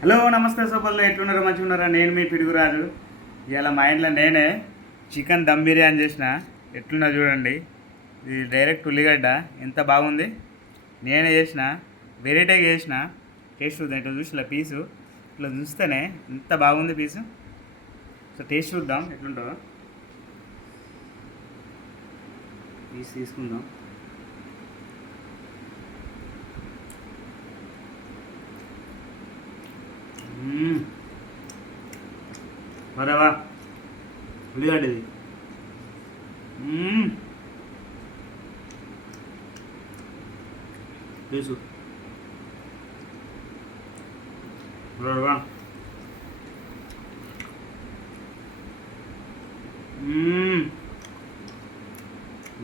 Hello నమస్తే సోపల్లో ఎట్లున్నారో మంచిగా ఉన్నారా? నేను మీ పిడుగురాజు. ఇవాళ మా ఇంట్లో నేనే చికెన్ దమ్ బిర్యానీ చేసిన. ఎట్లున్నా చూడండి. ఇది డైరెక్ట్ ఉల్లిగడ్డ ఎంత బాగుంది. నేనే చేసిన, వెరైటీగా చేసిన. టేస్ట్ చూద్దాం. ఇట్లా చూసి పీసు ఇట్లా చూస్తేనే ఎంత బాగుంది పీసు. సో టేస్ట్ చూద్దాం ఎట్లుంటుందో. పీస్ తీసుకుందాం. మరవా ఉల్లిగడ్డది తెలుసు మరవా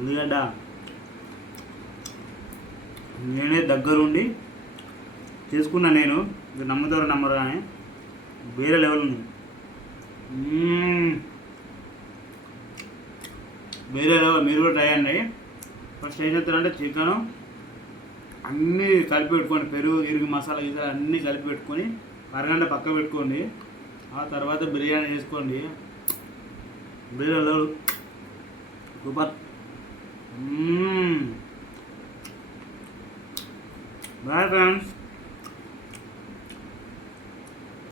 ఉల్లిగడ్డ నేనే దగ్గరుండి చేసుకున్నా. నేను ఇది నమ్ముతారో నమ్మరు కానీ వేరే లెవెల్ ఉంది. వేరే లెవెల్. మీరు కూడా ట్రై చేయండి. ఫస్ట్ ఏం చెప్తారంటే చికెను అన్నీ కలిపి పెట్టుకోండి. పెరుగు ఇరుగు మసాలా గీసాలు అన్నీ కలిపి పెట్టుకొని అరగంట పక్క పెట్టుకోండి. ఆ తర్వాత బిర్యానీ చేసుకోండి. వేరే లెవెల్. సూపర్. Bye friends.